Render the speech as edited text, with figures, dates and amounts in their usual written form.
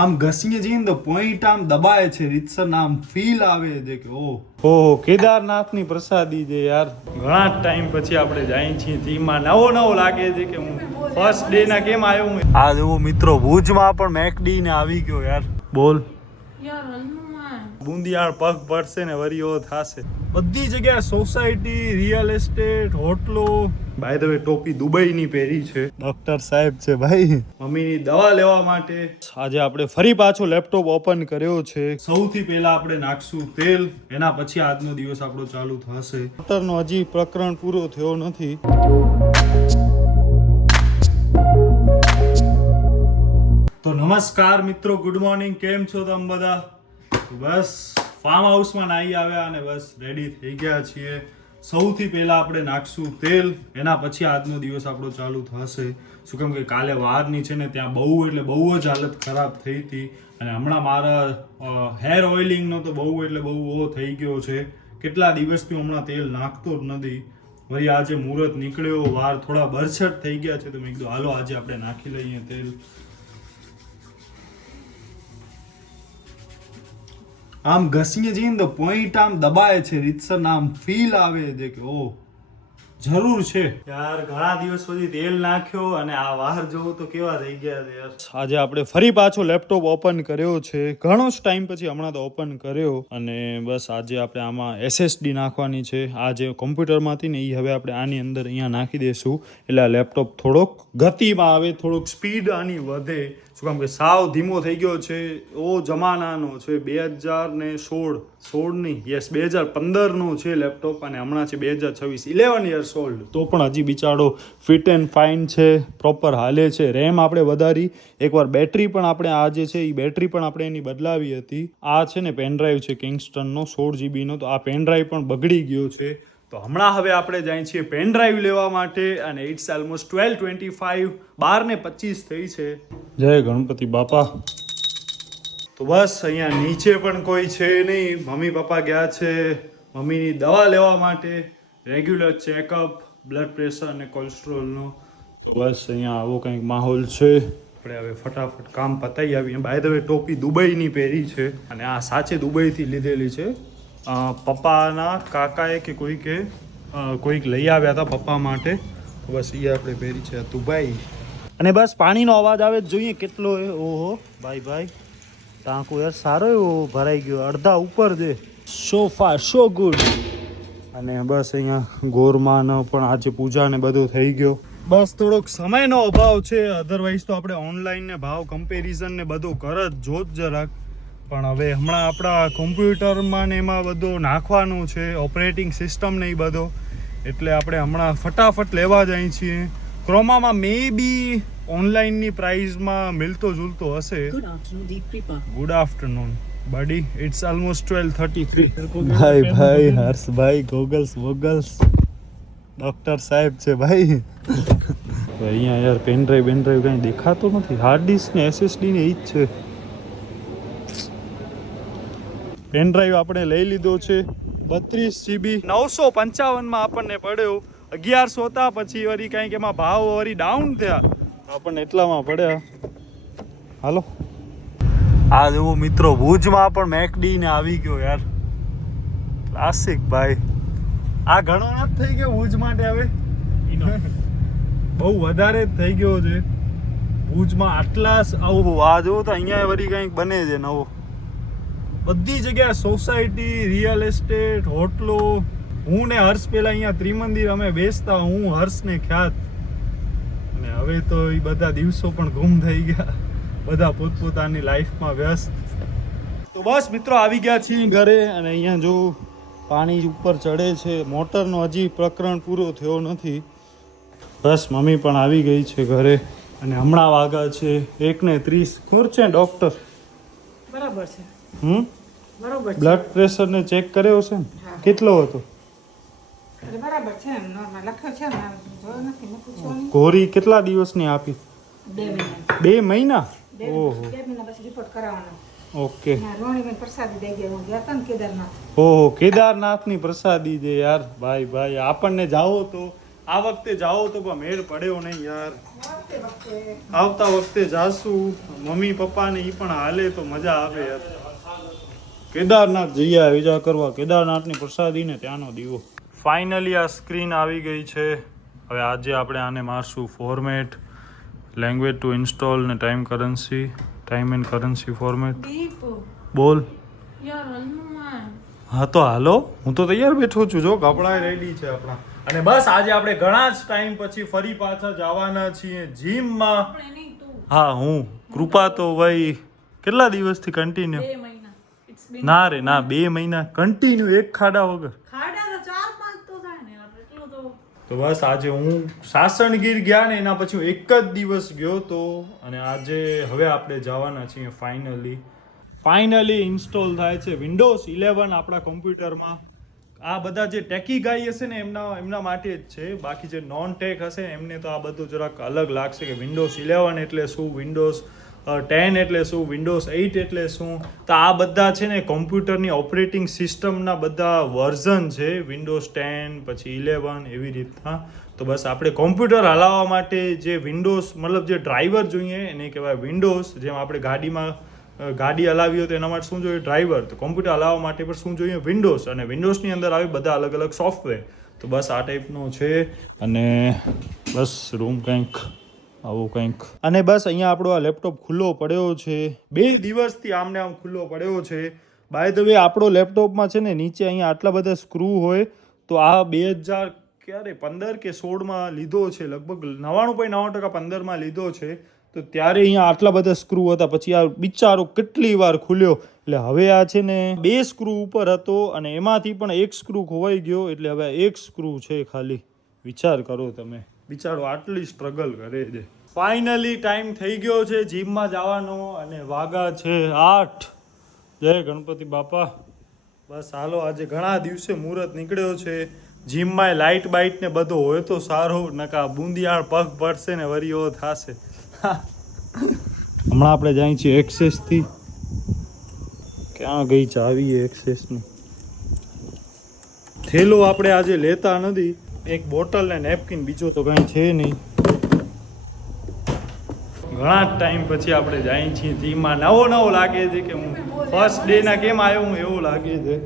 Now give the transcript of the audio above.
આમ ઘસીએ જઈએ ને તો પોઈન્ટ આમ દબાય છે રીતસર આમ ફીલ આવે છે કે ઓહો કેદારનાથની પ્રસાદી છે યાર. ઘણા ટાઈમ પછી આપણે જઈએ છીએ તેમાં નવો લાગે છે કે હું ફર્સ્ટ ડે ના કેમ આવ્યો હું. આ જુઓ મિત્રો ભુજમાં પણ મેકડી ને આવી ગયો યાર. બોલ બુંદિયાળ પગ પડશે ને વરીઓ થાશે. બધી જગ્યાએ સોસાયટી, રિયલ એસ્ટેટ, હોટલો. બાય ધ વે ટોપી દુબઈની પહેરી છે. ડોક્ટર સાહેબ છે ભાઈ. મમ્મીની દવા લેવા માટે આજે આપણે ફરી પાછો લેપટોપ ઓપન કર્યો છે. સૌથી પહેલા આપણે નાખશું તેલ, એના પછી આજનો દિવસ આપણો ચાલુ થશે. ડોક્ટરનો હજી પ્રકરણ પૂરો થયો નથી. તો નમસ્કાર મિત્રો, ગુડ મોર્નિંગ. કેમ છો તમે બધા? બસ ફાર્મ હાઉસમાં નાહી આવ્યા અને બસ રેડી થઈ ગયા છીએ. સૌથી પહેલા આપણે નાખશું તેલ, એના પછી આજનો દિવસ આપણો ચાલુ થશે. શું કેમ કે કાલે વારની છે ને ત્યાં બહુ એટલે બહુ જ હાલત ખરાબ થઈ હતી અને હમણાં મારા હેર ઓઇલિંગનો તો બહુ એટલે બહુ થઈ ગયો છે. કેટલા દિવસથી હમણાં તેલ નાખતો જ નથી. વળી આજે મુહૂર્ત નીકળ્યો, વાર થોડા બરછટ થઈ ગયા છે તો મેં કીધું હાલો આજે આપણે નાખી લઈએ તેલ. આમ ઘસીએ જઈએ ને તો પોઈન્ટ આમ દબાય છે રીતસર આમ ફીલ આવે છે કે ઓહ જરૂર છે યાર. ઘણા દિવસ પછી તેલ નાખ્યો અને આ વાર જોવો તો કેવા થઈ ગયા છે યાર. આજે આપણે ફરી પાછો લેપટોપ ઓપન કર્યો છે. ઘણો જ ટાઈમ પછી હમણાં તો ઓપન કર્યો અને બસ આજે આપણે આમાં SSD નાખવાની છે. આ જે કોમ્પ્યુટરમાંથી ને એ હવે આપણે આની અંદર અહીંયા નાખી દઈશું એટલે આ લેપટોપ થોડોક ગતિમાં આવે, થોડોક સ્પીડ આની વધે. શું કામ કે સાવ ધીમો થઈ ગયો છે. ઓ જમાનાનો છે, 2016 નહીં, યસ 2015નો છે લેપટોપ અને હમણાં છે 2026, 11 યર્સ ઓલ્ડ. તો પણ હજી બિચારો ફિટ એન્ડ ફાઇન છે, પ્રોપર હાલે છે. રેમ આપણે વધારી, એકવાર બેટરી પણ આપણે આ જે છે એ બેટરી પણ આપણે એની બદલાવી હતી. આ છે ને પેનડ્રાઈવ છે કિંગસ્ટનનો 16 GB નો, તો આ પેનડ્રાઈવ પણ બગડી ગયો છે. તો હમણાં હવે આપણે જઈએ છીએ પેનડ્રાઈવ લેવા માટે અને ઇટ્સ ઓલમોસ્ટ 12:25, 12:25 થઈ છે. જય ગણપતિ બાપા. તો બસ અહીંયા નીચે પણ કોઈ છે નહીં. મમ્મી પપ્પા ગયા છે મમ્મીની દવા લેવા માટે, રેગ્યુલર ચેકઅપ, બ્લડ પ્રેશર અને કોલેસ્ટ્રોલનો. તો બસ અહીંયા આવો કંઈક માહોલ છે. આપણે હવે ફટાફટ કામ પતાવી આવીએ. બાય ધ વે ટોપી દુબઈની પહેરી છે અને આ સાચે દુબઈથી લીધેલી છે. પપ્પાના કાકાએ કે કોઈક લઈ આવ્યા હતા પપ્પા માટે. તો બસ એ આપણે પહેરી છે દુબઈ. અને બસ પાણીનો અવાજ આવે જ જોઈએ કેટલો એ. ઓહો ભાઈ ટાંકો યાર સારો એવો ભરાઈ ગયો, અડધા ઉપર છે. સો ફાર સો ગુડ. અને બસ અહીંયા ગોરમાનો પણ આજે પૂજા ને બધું થઈ ગયો. બસ થોડોક સમયનો અભાવ છે, અધરવાઇઝ તો આપણે ઓનલાઈન ને ભાવ કમ્પેરિઝન ને બધું કરત જોત જરાક. પણ હવે હમણાં આપણા કોમ્પ્યુટરમાં ને એમાં બધું નાખવાનું છે, ઓપરેટિંગ સિસ્ટમ ને એ બધો, એટલે આપણે હમણાં ફટાફટ લેવા જઈએ છીએ. ક્રોમામાં મે બી ઓનલાઈનની પ્રાઇસમાં મિલતો જુલતો હશે. ગુડ આફ્ટરનૂન બડી, ઇટ્સ ઓલમોસ્ટ 12:33. ભાઈ હર્ષભાઈ ગોગલ્સ ડોક્ટર સાહેબ છે ભાઈ. અહીંયા યાર પેનડ્રાઈવ કંઈ દેખાતો નથી. હાર્ડ ડિસ્ક ને SSD ને એ જ છે. પેનડ્રાઈવ આપણે લઈ લીધો છે 32 GB, 955 આપણને પડ્યો. 1100 હતા, પછી વળી કંઈક એમાં ભાવ વળી ડાઉન થયા, આપણને એટલામાં પડ્યા. હાલો આ જુઓ મિત્રો, ભુજમાં પણ મેકડી ને આવી ગયો યાર. ક્લાસિક ભાઈ. આ ઘણો નથી થઈ ગયો ભુજ માટે, હવે બહુ વધારે જ થઈ ગયો છે ભુજમાં. આટલા આવું આ જુઓ તો અહીંયા વળી કંઈક બને છે નવો. બધી જગ્યાએ સોસાયટી, રિયલ એસ્ટેટ, હોટલો. હું ને હર્ષ પેલા અહીંયા ત્રિમંદિર અમે બેસતા, હું હર્ષ ને ખ્યાત. અને હવે તો એ બધા દિવસો પણ ગુમ થઈ ગયા, બધા પોતપોતાની લાઈફમાં વ્યસ્ત. તો બસ મિત્રો આવી ગયા છીએ ઘરે અને અહીંયા જો પાણી ઉપર ચડે છે. મોટરનો હજી પ્રકરણ પૂરો થયો નથી. બસ મમ્મી પણ આવી ગઈ છે ઘરે અને હમણાં વાગા છે 1:30. ખુર છે ડોક્ટર? બરાબર છે. બરાબર. બ્લડ પ્રેશર ને ચેક કર્યો છે ને? કેટલો હતો? બરાબર છે, નોર્મલ લખ્યો છે ને, જોયો નથી ને પૂછવાની. ગોરી કેટલા દિવસની આપી? 2 મહિના. 2 મહિના? 2 મહિના પછી રિપોર્ટ કરાવવાનો. ઓકે. રોણીબેન પ્રસાદી દઈ ગયા, હું ગયા હતા ને કેદારનાથ. ઓહો કેદારનાથની પ્રસાદી છે યાર. ભાઈ આપણને જાઓ તો આ વખતે જાઓ તો પણ મેળ પડ્યો નહીં યાર. વખતે વખતે આવતા વખતે જાશું મમ્મી પપ્પા ને ઈ પણ હાલે તો મજા આવે યાર. કેદારનાથ જઈએ વિચાર કરવા, કેદારનાથની પ્રસાદી ને ત્યાંનો દીવો. ફાઇનલી આ સ્ક્રીન આવી ગઈ છે. હવે આજે આપણે આને મારશું ફોર્મેટ, લેંગ્વેજ ટુ ઇન્સ્ટોલ ને ટાઈમ એન્ડ કરન્સી ફોર્મેટ. દીપ બોલ. યાર હલમાં હા તો હાલો, હું તો તૈયાર બેઠો છું. જો કપડા રેડી છે આપણા. અને બસ આજે આપણે ઘણા જ ટાઈમ પછી ફરી પાછા જવાના છીએ જીમમાં. આપણે નહીં તું હા હું કૃપા તો ભાઈ કેટલા દિવસથી કન્ટિન્યુ 2 મહિના ઇટ્સ બીન ના રે ના 2 મહિના કન્ટિન્યુ એક ખાડા વગર. ખાડા તો 4-5 તો થાય ને યાર એટલો તો બસ આજે હું સાસણગીર ગયા ને એના પછી હું એક જ દિવસ ગયો તો, અને આજે હવે આપણે જવાના છીએ ફાઇનલી ઇન્સ્ટોલ થાય છે વિન્ડોઝ 11 આપણા કોમ્પ્યુટરમાં. આ બધા જે ટેકી ગાઈ હશે ને એમના માટે જ છે. બાકી જે નોન ટેક હશે એમને તો આ બધું જરાક અલગ લાગશે કે વિન્ડોઝ 11 એટલે શું, વિન્ડોઝ 10 એટલે શું, વિન્ડોઝ 8 એટલે શું. તો આ બધા છે ને કોમ્પ્યુટરની ઓપરેટિંગ સિસ્ટમના બધા વર્ઝન છે, વિન્ડોઝ 10 પછી 11 એવી રીતના. તો બસ આપણે કોમ્પ્યુટર હલાવવા માટે જે વિન્ડોઝ મતલબ જે ડ્રાઈવર જોઈએ એને કહેવાય વિન્ડોઝ. જેમ આપણે ગાડી હલાવી હોય તો એના માટે શું જોઈએ ડ્રાઈવર, તો કોમ્પ્યુટર હલાવવા માટે પણ શું જોઈએ વિન્ડોઝ. અને વિન્ડોઝની અંદર આવે બધા અલગ અલગ સોફ્ટવેર. તો બસ આ ટાઈપનો છે. અને બસ રૂમ કંઈક આવું કંઈક. અને બસ અહીંયા આપણો આ લેપટોપ ખુલ્લો પડ્યો છે 2 દિવસથી, આમને આમ ખુલ્લો પડ્યો છે. બાય ધ વે આપણો લેપટોપમાં છે ને નીચે અહીંયા આટલા બધા સ્ક્રૂ હોય. તો આ 2015 કે 16માં લીધો છે, લગભગ 99.9% 15માં લીધો છે. તો ત્યારે અહીંયા આટલા બધા સ્ક્રૂ હતા, પછી આ બિચારો કેટલી વાર ખુલ્યો. એટલે હવે આ છે ને 2 સ્ક્રૂ ઉપર હતો અને એમાંથી પણ 1 સ્ક્રૂ ખોવાઈ ગયો. એટલે હવે 1 સ્ક્રૂ છે ખાલી. વિચાર કરો તમે, બિચારો આટલી સ્ટ્રગલ કરે છે. ફાઇનલી ટાઈમ થઈ ગયો છે જીમમાં જવાનો અને વાગા છે 8. જય ગણપતિ બાપા. બસ હાલો, આજે ઘણા દિવસે મુહૂર્ત નીકળ્યો છે. જીમમાં લાઇટ બાઇટ ને બધું હોય તો સારું, નકા બુંદિયાળ પગ પડશે ને વરીઓ થશે. હમણાં આપણે જાય છીએ એક્સેસથી. ક્યાં ગઈ ચાવી એક્સેસની? થેલો આપણે આજે લેતા નથી. એક બોટલ ને નેપકિન, બીજો તો કંઈ છે નહીં. ઘણા ટાઈમ પછી આપણે જાય છીએ જીમમાં. નવો લાગે છે કે હું ફર્સ્ટ ડે ના કેમ આવ્યો હું એવું લાગે છે.